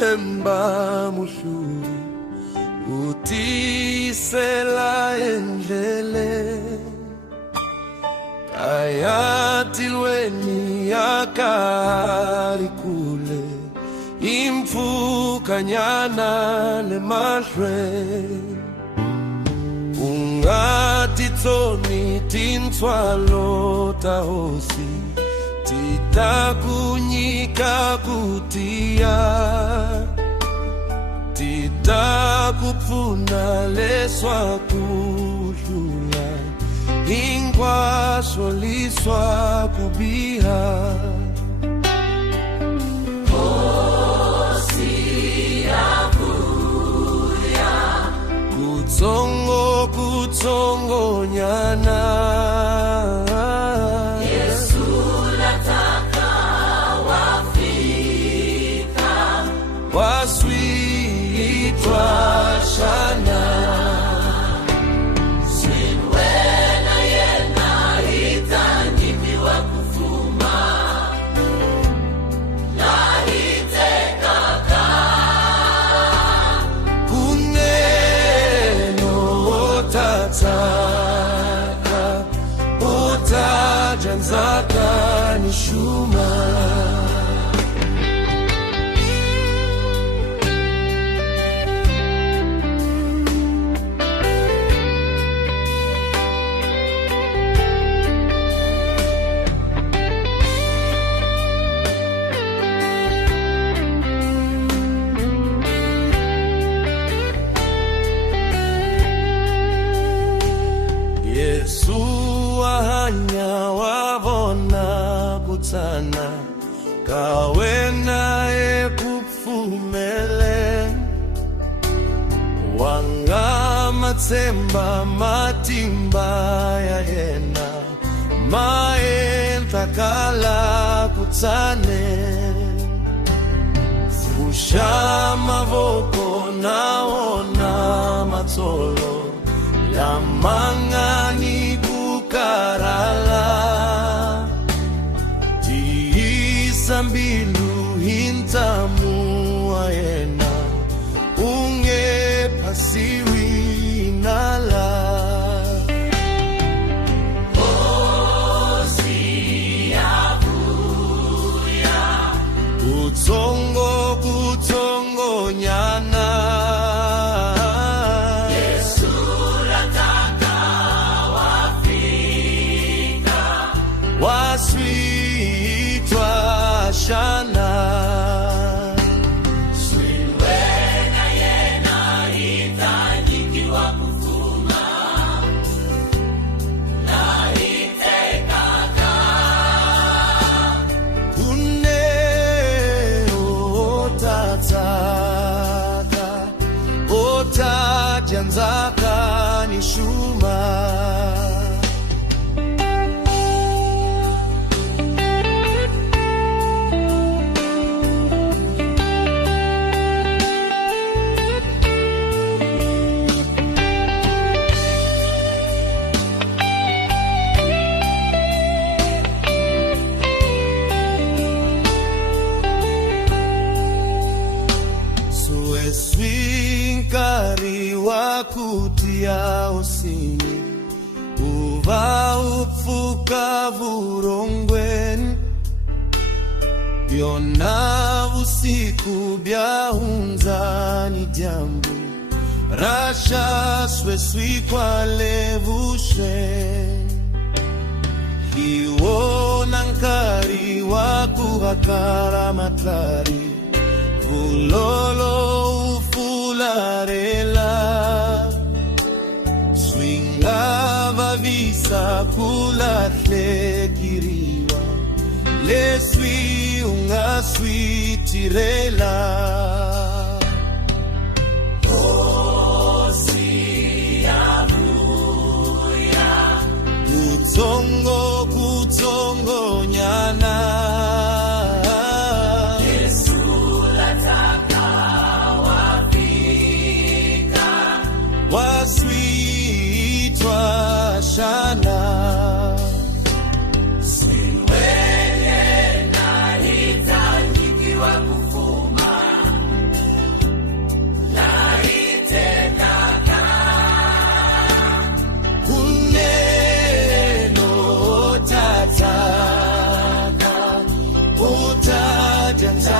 uthemba muhlulu utisela endlele ayatilweni yakali kule imfukanyana lemahlwe ungatitsoni tintswalo tahosi titakunyika kutia titakupfuna leswa kuhlula hinkwaswo liswa kubiha kutsongo nyana Yesu nataka wafika waswitwa shana Sinwena yena hitanyikiwa kufuma na hitekaka Taka utajanzaka nishuma Yesu ahanya wabona kutsana kawena ekupfumele wanga matsemba matimba ya hena maentakala kutsane fusha mavoko naona matsolo la mangani kukarala tiisambilu hintamu aena unge pasiwi nala Osi abuya kutsongo nyana waswitwa shana Sinwena yena hitanyikiwa kufuma na hitekaka une otataka otajanzaka nishuma Swinkari wakutia osini uva upfuka vurongweni byona usiku byahunzani dyambu rasha sweswikwale vushe iwona nkari wakuhakara matlari ulolo ufularela swingava visa kulahlekiriwa leswi ungaswitirela Osi abuya kutsongo nyana waswitwa shana Sinwena hitanyikiwa kufuma yata